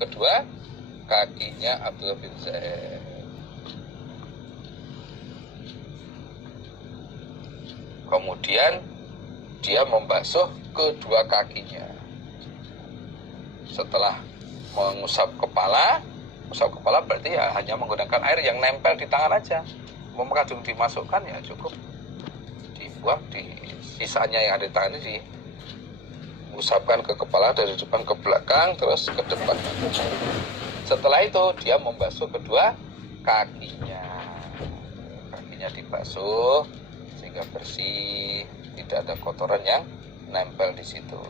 kedua kakinya Abdullah bin Zaid. Kemudian dia membasuh kedua kakinya. Setelah mengusap kepala berarti ya hanya menggunakan air yang nempel di tangan aja. Mau kadung dimasukkan ya cukup dibuang, di sisanya yang ada di tangan ini diusapkan ke kepala dari depan ke belakang terus ke depan. Setelah itu dia membasuh kedua kakinya. Kakinya dibasuh sehingga bersih, tidak ada kotoran yang nempel di situ.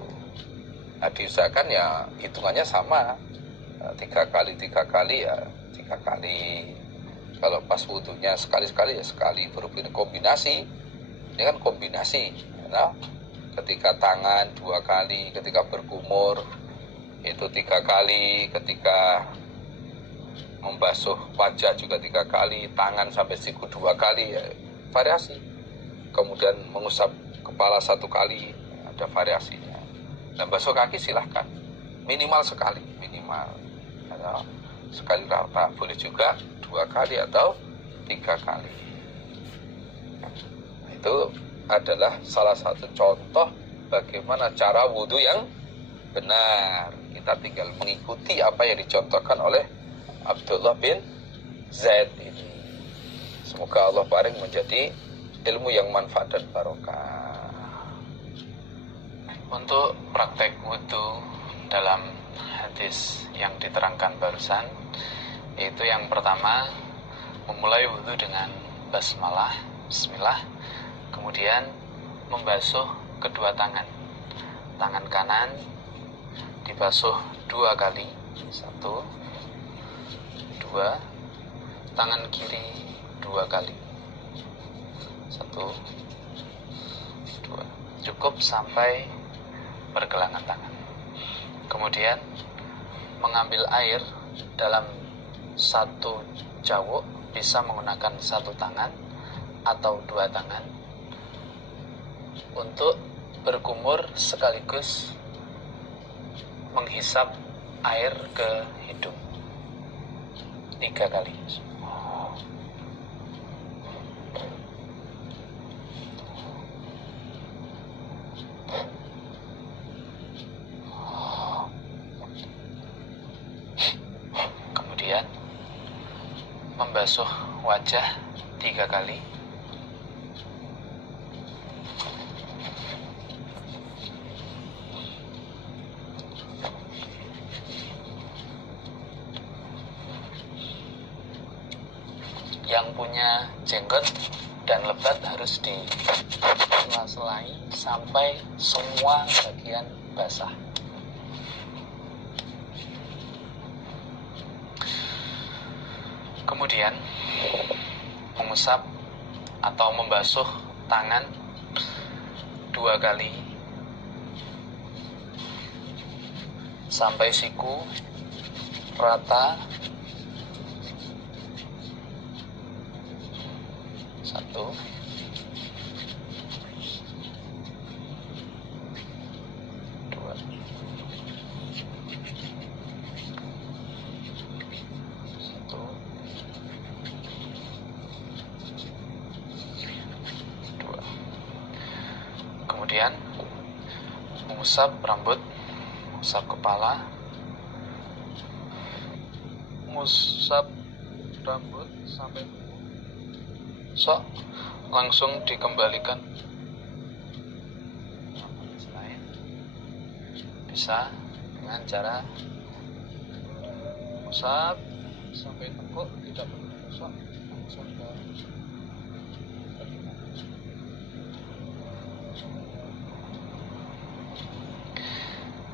Nah, diusahakan ya hitungannya sama, 3 kali ya 3 kali. Kalau pas wudhunya sekali ya sekali, berhubung kombinasi. Ini kan kombinasi, ya. Ketika tangan 2 kali, ketika berkumur itu 3 kali, ketika membasuh wajah juga 3 kali, tangan sampai siku 2 kali, ya variasi. Kemudian mengusap kepala 1 kali, ada variasinya. Dan basuh kaki silahkan minimal sekali, atau sekali rata, boleh juga 2 kali atau 3 kali. Nah, itu adalah salah satu contoh bagaimana cara wudhu yang benar. Kita tinggal mengikuti apa yang dicontohkan oleh Abdullah bin Zaid ini. Semoga Allah paring menjadi ilmu yang manfaat dan barokah. Untuk praktek wudhu dalam hadis yang diterangkan barusan, yaitu yang pertama memulai wudhu dengan basmalah, bismillah, kemudian membasuh kedua tangan. Tangan kanan dibasuh 2 kali, 1, 2, tangan kiri 2 kali, 1, 2, cukup sampai pergelangan tangan. Kemudian mengambil air dalam 1 cawuk, bisa menggunakan 1 tangan atau 2 tangan untuk berkumur sekaligus menghisap air ke hidung 3 kali. Kemudian membasuh wajah 3 kali. Yang punya jenggot dan lebat harus disela-selai sampai semua bagian basah. Kemudian mengusap atau membasuh tangan 2 kali sampai siku rata. 1, 2, 2. Kemudian mengusap rambut, mengusap kepala, mengusap rambut sampai langsung dikembalikan. Selain bisa dengan cara usap sampai tekuk, tidak perlu usap langsung ke.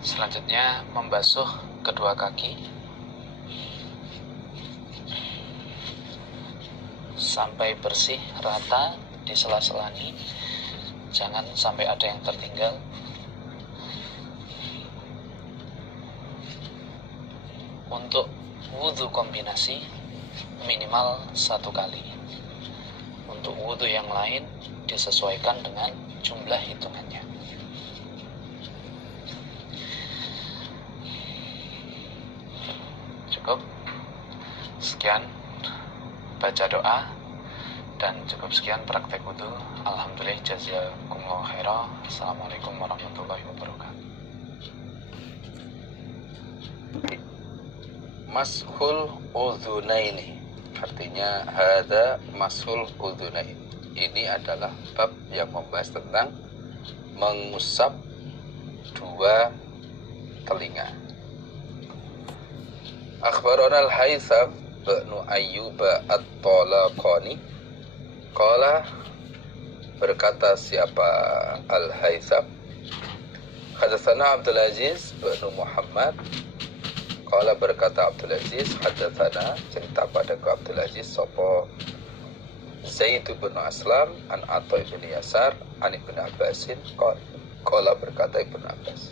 Selanjutnya membasuh kedua kaki sampai bersih rata, disela-selani, jangan sampai ada yang tertinggal. Untuk wudhu kombinasi minimal 1 kali. Untuk wudhu yang lain disesuaikan dengan jumlah hitungannya. Sekian baca doa dan cukup sekian praktek wudu. Alhamdulillah, jazakumullah khairan. Assalamualaikum warahmatullahi wabarakatuh. Mashul udhunaini, artinya hada mashul udhunaini. Ini adalah bab yang membahas tentang mengusap dua telinga. Akhbarana al-Haytham bin Ayyub at-Talaqani qala, berkata siapa al-Haytham, hadatsana Abdul Aziz bin Muhammad, qala berkata Abdul Aziz, hadatsana cerita pada Abdul Aziz sapa Zaid bin Aslam an Atha bin Yasar an Ibnu Abbasin qala berkata Ibnu Abbas,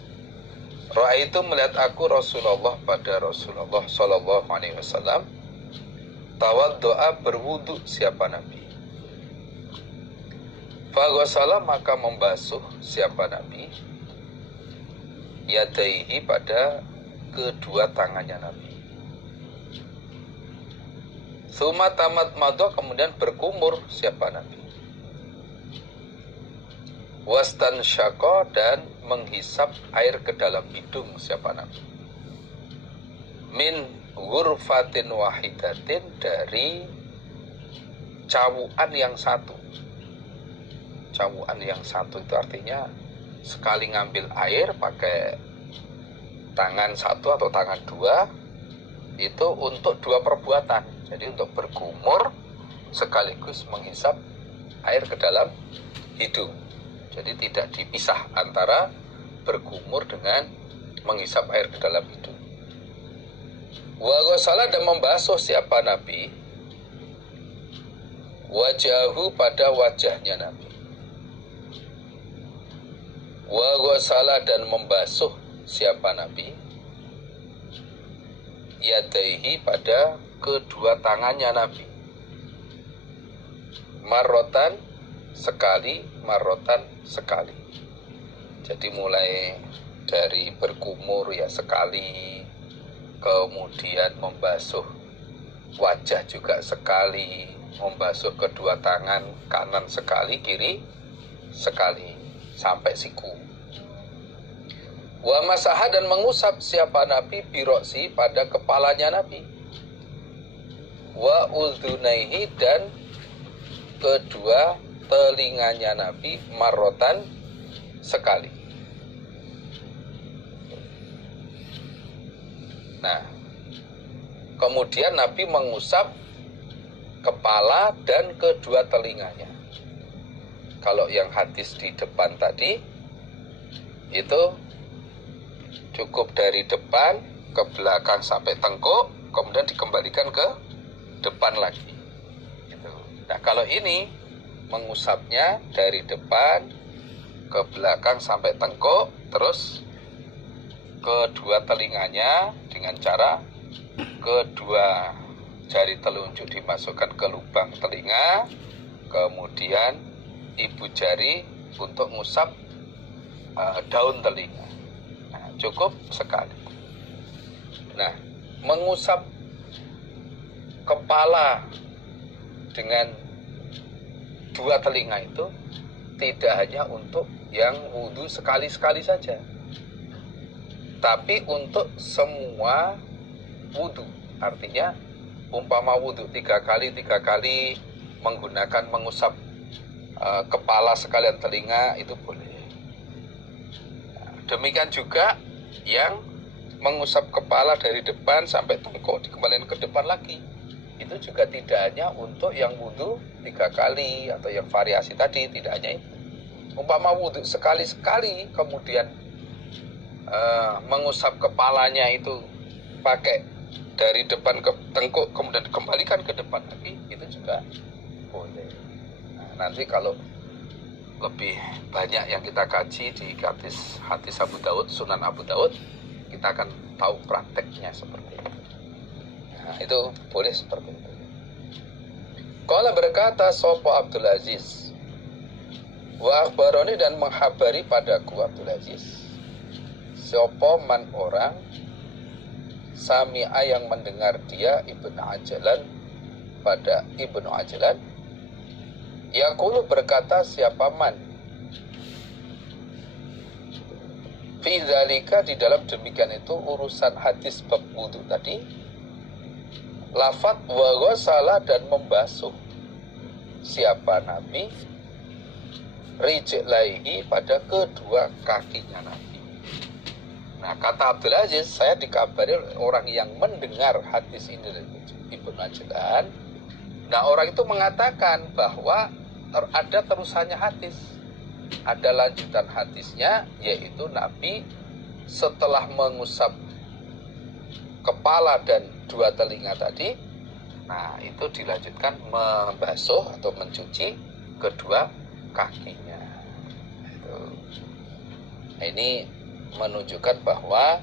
Ra'aitu melihat aku Rasulullah pada Rasulullah sallallahu alaihi wasallam tawaddu'a berwudu siapa Nabi. Faghasala maka membasuh siapa Nabi yadaihi pada kedua tangannya Nabi. Suma tamat madha kemudian berkumur siapa Nabi. Wastan syako dan menghisap air ke dalam hidung siapa Nabi. Min ghurfatin wahidatin, dari cawuan yang satu. Cawuan yang satu itu artinya sekali ngambil air pakai tangan satu atau tangan dua, itu untuk dua perbuatan. Jadi untuk berkumur sekaligus menghisap air ke dalam hidung. Jadi tidak dipisah antara berkumur dengan menghisap air ke dalam hidung. Wa ghasala dan membasuh siapa Nabi wajahu pada wajahnya Nabi. Wa ghasala dan membasuh siapa Nabi yadaihi pada kedua tangannya Nabi. Marrotan sekali, marrotan sekali. Jadi mulai dari berkumur ya sekali, kemudian membasuh wajah juga sekali, membasuh kedua tangan kanan sekali, kiri sekali, sampai siku. Wa masaha dan mengusap siapa Nabi biroksi pada kepalanya Nabi. Wa udhunaihi dan kedua telinganya Nabi marrotan sekali. Nah, kemudian Nabi mengusap kepala dan kedua telinganya. Kalau yang hadis di depan tadi itu cukup dari depan ke belakang sampai tengkuk, kemudian dikembalikan ke depan lagi. Nah, kalau ini mengusapnya dari depan ke belakang sampai tengkuk, terus kedua telinganya dengan cara kedua jari telunjuk dimasukkan ke lubang telinga, kemudian ibu jari untuk ngusap daun telinga. Nah, cukup sekali. Nah, mengusap kepala dengan dua telinga itu tidak hanya untuk yang wudhu sekali-sekali saja, tapi untuk semua wudhu. Artinya umpama wudhu 3 kali menggunakan mengusap kepala sekalian telinga itu boleh. Demikian juga yang mengusap kepala dari depan sampai tengkuk dikembalikan ke depan lagi, itu juga tidak hanya untuk yang wudhu 3 kali atau yang variasi tadi, tidak hanya itu. Umpama wudhu sekali-sekali kemudian mengusap kepalanya itu pakai dari depan ke tengkuk kemudian dikembalikan ke depan lagi, itu juga boleh. Nah, nanti kalau lebih banyak yang kita kaji di hadis Abu Daud, Sunan Abu Daud, kita akan tahu prakteknya seperti itu. Nah, itu boleh seperti itu. Qala berkata sapa Abdul Aziz, wa akhbaroni dan menghabari padaku Abdul Aziz, sapa man orang sami'a yang mendengar dia Ibnu Ajlan pada Ibnu Ajlan, yaqulu berkata siapa man fi dzalika di dalam demikian itu urusan hadis bab wudu tadi, lafat wa ghasala dan membasuh siapa Nabi rijlaihi pada kedua kakinya Nabi. Nah, kata Abdul Aziz, saya dikabari orang yang mendengar hadis ini dari Ibnu Ajlan. Nah, orang itu mengatakan bahwa ada terusannya hadis, ada lanjutan hadisnya, yaitu Nabi setelah mengusap kepala dan dua telinga tadi, nah itu dilanjutkan membasuh atau mencuci kedua kakinya. Nah, ini menunjukkan bahwa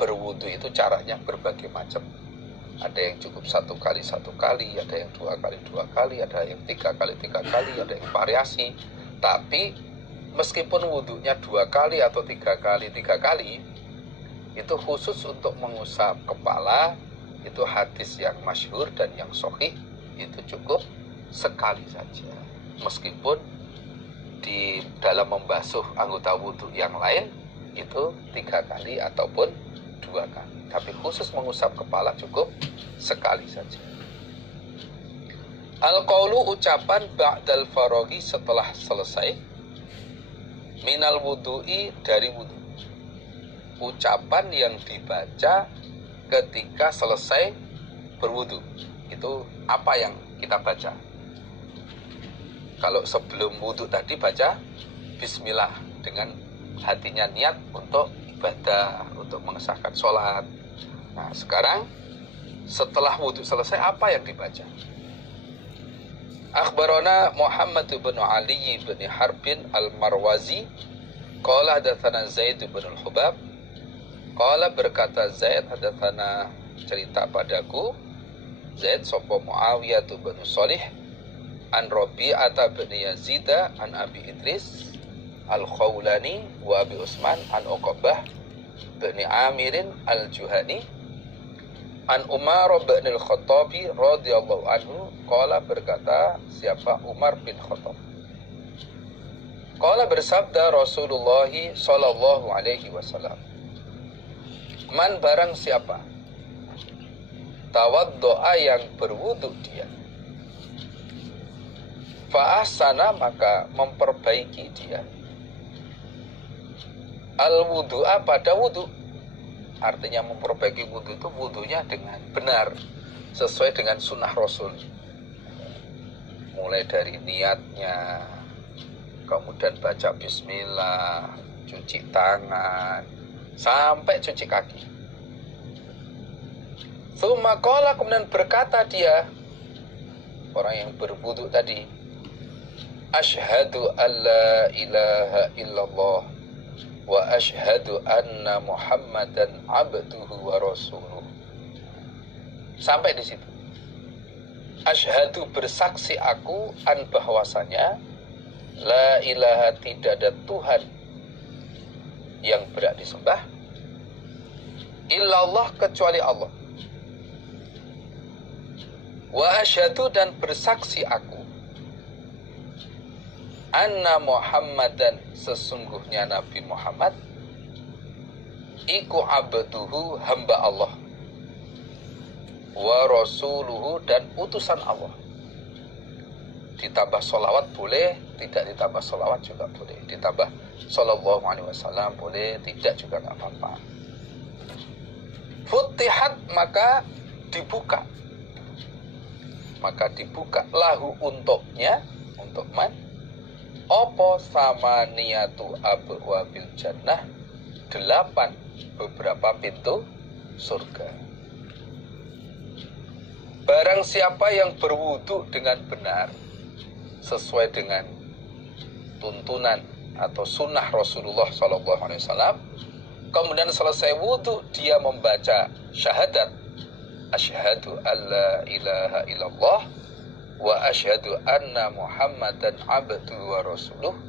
berwudu itu caranya berbagai macam. Ada yang cukup 1 kali 1 kali, ada yang 2 kali 2 kali, ada yang 3 kali 3 kali, ada yang variasi. Tapi meskipun wudunya 2 kali atau 3 kali 3 kali, itu khusus untuk mengusap kepala, itu hadis yang masyhur dan yang sahih, itu cukup sekali saja. Meskipun di dalam membasuh anggota wudu yang lain itu 3 kali ataupun 2 kali. Tapi khusus mengusap kepala cukup sekali saja. Al-qaulu ucapan ba'dal faraghi setelah selesai, minal wudu'i dari wudu. Ucapan yang dibaca ketika selesai berwudu. Itu apa yang kita baca? Kalau sebelum wudu tadi baca bismillah dengan hatinya niat untuk ibadah, untuk mengesahkan sholat. Nah, sekarang setelah wudu selesai apa yang dibaca? Akhbarana Muhammad bin Ali bin Harbin al-Marwazi qala hadatsana Zaid bin al-Hubab qala berkata Zaid hadatsana cerita padaku Zaid sapa Muawiyah bin Shalih an Rabi'ah bin Yazid an Abi Idris al-Khawlani wa Abi Usman an Uqbah bin Amirin al-Juhani an Umar bin al-Khattabi radhiyallahu anhu qala berkata siapa Umar bin Khattab qala bersabda Rasulullah sallallahu alaihi wasallam, man barang siapa tawaddoa yang berwudu dia, fa ahsana maka memperbaiki dia al-wudu'a pada wudu. Artinya memperbaiki wudu itu wudunya dengan benar sesuai dengan sunnah Rasul, mulai dari niatnya, kemudian baca bismillah, cuci tangan sampai cuci kaki. Tsumma qala, kemudian berkata dia orang yang berwudu tadi, asyhadu alla ilaha illallah wa asyhadu anna Muhammadan abduhu wa rasuluh. Sampai di situ. Asyhadu bersaksi aku an bahwasanya la ilaha tidak ada Tuhan yang berhak disembah illallah kecuali Allah. Wa asyhadu dan bersaksi aku anna Muhammadan sesungguhnya Nabi Muhammad iku abduhu hamba Allah wa rasuluhu dan utusan Allah. Ditambah sholawat boleh, tidak ditambah sholawat juga boleh. Ditambah sallallahu alaihi wasallam boleh, tidak juga nggak apa-apa. Futihat maka dibuka lahu untuknya, untuk man opo sama niatu abwabil jannah 8 beberapa pintu surga. Barang siapa yang berwudu dengan benar sesuai dengan tuntunan atau sunnah Rasulullah SAW, kemudian selesai wudu dia membaca syahadat asyhadu alla ilaha illallah wa asyhadu anna Muhammadan abduhu wa rasuluh,